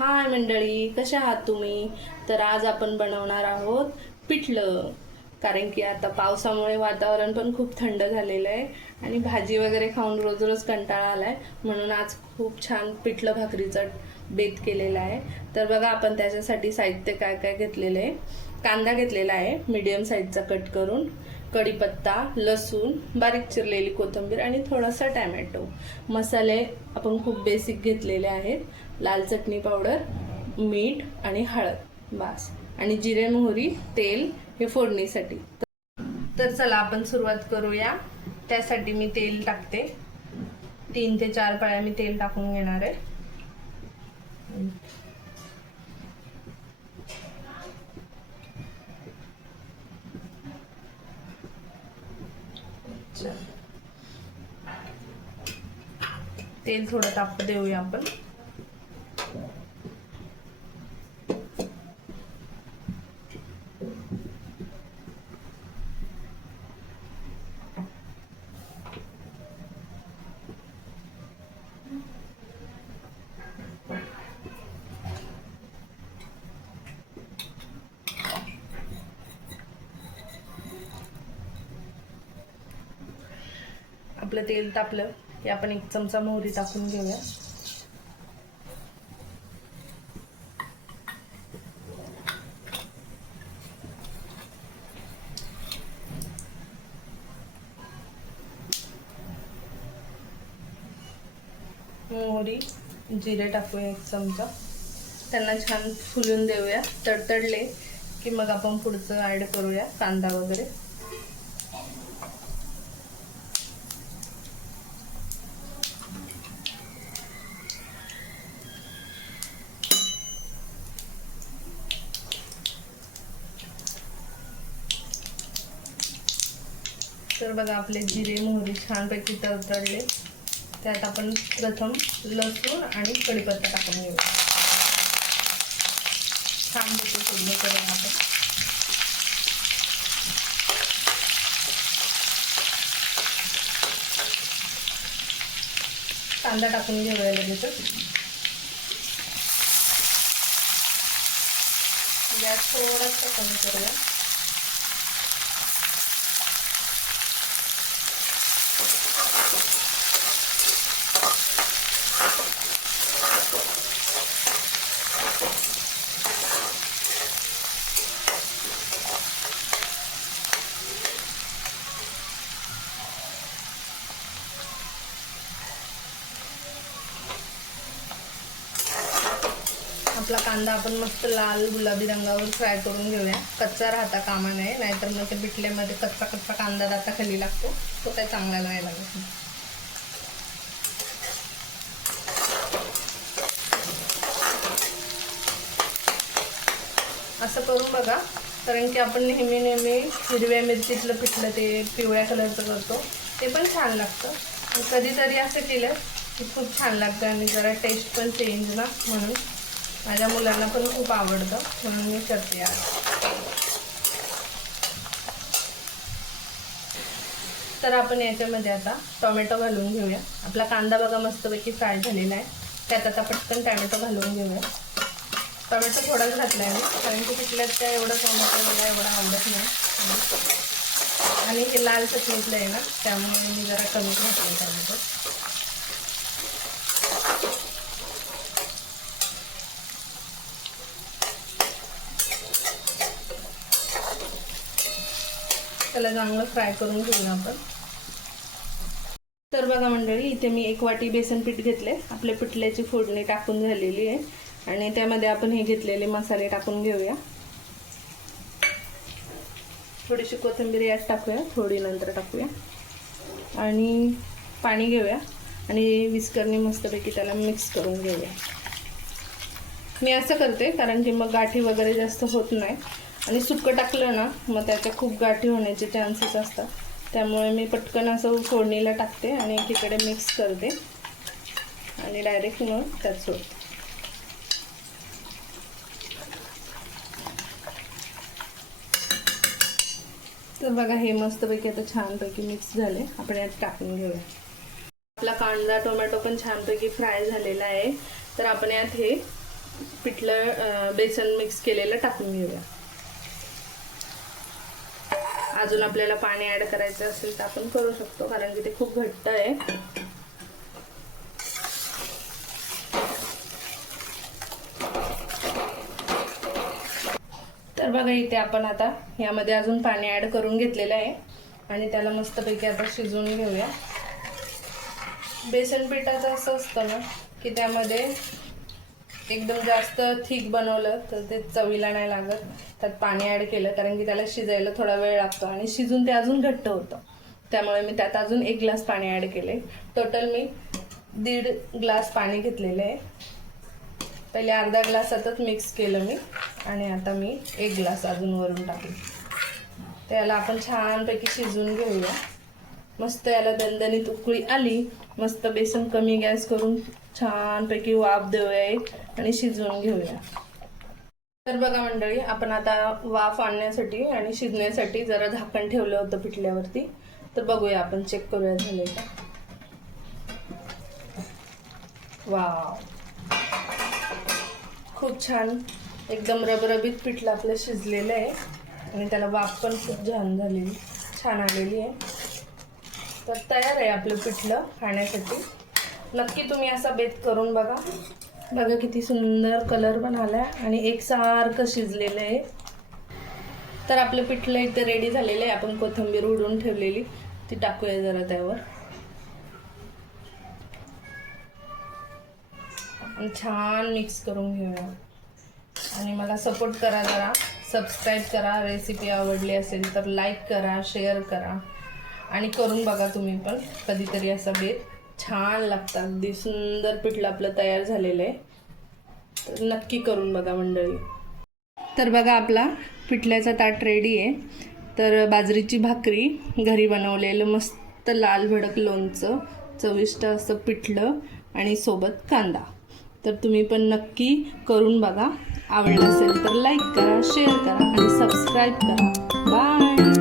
हाय मंडळी, कशा आहात तुम्ही? तर आज आपण बनवणार आहोत पिठलं. कारण की आता पावसामुळे वातावरण पण खूप थंड झालेलं आहे आणि भाजी वगैरे खाऊन रोज रोज कंटाळा आलाय, म्हणून आज खूप छान पिठलं भाकरीचा बेत केलेला आहे. तर बघा आपण त्याच्यासाठी साहित्य काय काय घेतलेलं आहे. कांदा घेतलेला आहे मीडियम साईजचा कट करून, कढीपत्ता, लसूण, बारीक चिरलेली कोथिंबीर आणि थोडासा टॅमॅटो. मसाले आपण खूप बेसिक घेतलेले आहेत. लाल चटणी पावडर, मीठ आणि हळद बस, आणि जिरे मोहरी तेल हे फोडणीसाठी. तर चला आपण सुरुवात करूया. त्यासाठी मी तेल टाकते. 3 ते 4 पळ्या मी तेल टाकून घेणार आहे. तेल थोडं तापू देऊया आपण. आपलं तेल तापलं की आपण 1 चमचा मोहरी टाकून घेऊया. मोहरी जिरे टाकूया 1 चमचा. त्यांना छान फुलून देऊया. तडतडले की मग आपण पुढचं ऍड करूया कांदा वगैरे. तर बघा आपले जिरे मोहरी छानपैकी तडतडले. त्यात आपण प्रथम लसूण आणि कढीपत्ता टाकून घेऊया. छानपैकी फोडणी करूया आपण. कांदा टाकून घेऊया लगेचच. गॅस थोडासा कमी करूया. आपला कांदा आपण मस्त लाल गुलाबी रंगावर फ्राय करून घेऊया. कच्चा राहता कामा नये, नाहीतर मग ते पिठल्यामध्ये कच्चा कच्चा कांदा दाताखाली लागतो, तो काही चांगला नाही लागत. असं करून बघा, कारण की आपण नेहमी हिरव्या मिरचीतलं पिठलं ते पिवळ्या कलरचं करतो, ते पण छान लागतं. कधीतरी असं केलं की खूप छान लागतं आणि जरा टेस्ट पण चेंज ना, म्हणून माझ्या मुलांना पण खूप आवडतं, म्हणून मी करते आज. तर आपण याच्यामध्ये आता टोमॅटो घालून घेऊया. आपला कांदा बघा मस्तपैकी फ्राय झालेला आहे. त्यात आता पटकन टोमॅटो घालून घेऊया. टोमॅटो थोडाच घातला आहे, कारण की पिठल्यात त्या एवढं टोमॅटो मला एवढं आवडत नाही, आणि हे लाल चटणीतलं आहे ना, त्यामुळे मी जरा कमी घातलं टोमॅटो. त्याला चांगलं फ्राय करून घेऊया आपण. तर बघा मंडळी, इथे मी 1 वाटी बेसन पीठ घेतले. आपल्या पिठल्याची फोडणी टाकून झालेली आहे आणि त्यामध्ये आपण हे घेतलेले मसाले टाकून घेऊया. थोडीशी कोथिंबीर यात टाकूया, थोडी नंतर टाकूया, आणि पाणी घेऊया आणि विस्करने मस्तपैकी त्याला मिक्स करून घेऊया. मी असं करते कारण की मग गाठी वगैरे जास्त होत नाही, आणि सुक्कं टाकलं ना मग त्याच्या खूप गाठी होण्याचे चान्सेस असतात. त्यामुळे मी पटकन असं फोडणीला टाकते आणि एकीकडे मिक्स करते आणि डायरेक्ट मग त्यात सोडते. तर बघा हे मस्तपैकी आता छानपैकी मिक्स झाले. आपण यात टाकून घेऊया. आपला कांदा टोमॅटो पण छानपैकी फ्राय झालेला आहे. तर आपण यात हे पिठलं बेसन मिक्स केलेलं टाकून घेऊया. अजून आपल्याला पाणी ऍड करायचं असेल तर आपण करू शकतो, कारण की ते खूप घट्ट आहे. तर बघा इथे आपण आता यामध्ये अजून पाणी ऍड करून घेतलेलं आहे आणि त्याला मस्तपैकी आता शिजवून घेऊया. बेसन पिठाचं असं असतं ना की त्यामध्ये एकदम जास्त थिक बनवलं तर ते चवीला नाही लागत. त्यात पाणी ऍड केलं कारण की त्याला शिजायला थोडा वेळ लागतो आणि शिजून ते अजून घट्ट होतं. त्यामुळे मी त्यात अजून 1 ग्लास पाणी ऍड केले. टोटल मी 1.5 ग्लास पाणी घेतलेलं आहे. पहिले अर्धा ग्लासातच मिक्स केलं मी आणि आता मी 1 ग्लास अजून वरून टाकले. त्याला आपण छानपैकी शिजवून घेऊया. मस्त याला दणदणीत उकळी आली, मस्त बेसन कमी गॅस करून छानपैकी वाफ देऊया आणि शिजवून घेऊया. तर बघा मंडळी, आपण आता वाफ आणण्यासाठी आणि शिजण्यासाठी जरा झाकण ठेवलं होतं पिठल्यावरती. तर बघूया, आपण चेक करूया झालंय का. वाव, खूप छान एकदम रबरबीत पिठलं आपलं शिजलेलं आहे आणि त्याला वाफ पण खूप छान आलेली आहे. तर तयार आहे आपलं पिठलं खाण्यासाठी. नक्की तुम्ही असा बेत करून बघा. बघा किती सुंदर कलर पण आलाय आणि एकसारखं शिजलेलं आहे. तर आपलं पिठलं इथं रेडी झालेलं आहे. आपण कोथिंबीर उडवून ठेवलेली ती टाकूया जरा त्यावर आणि छान मिक्स करून घेऊया. आणि मला सपोर्ट करा, जरा सबस्क्राईब करा. रेसिपी आवडली असेल तर लाईक करा, शेअर करा आणि करून बघा तुम्ही पण कधीतरी असा बेत. छान लागतं. अगदी सुंदर पिठलं आपलं तयार झालेलं आहे. तर नक्की करून बघा मंडळी. तर बघा, आपला पिठल्याचा ताट रेडी आहे. तर बाजरीची भाकरी, घरी बनवलेलं मस्त लाल भडक लोणचं, चविष्ट असं पिठलं आणि सोबत कांदा. तर तुम्ही पण नक्की करून बघा. आवडलं असेल तर लाईक करा, शेअर करा आणि सबस्क्राईब करा. बाय.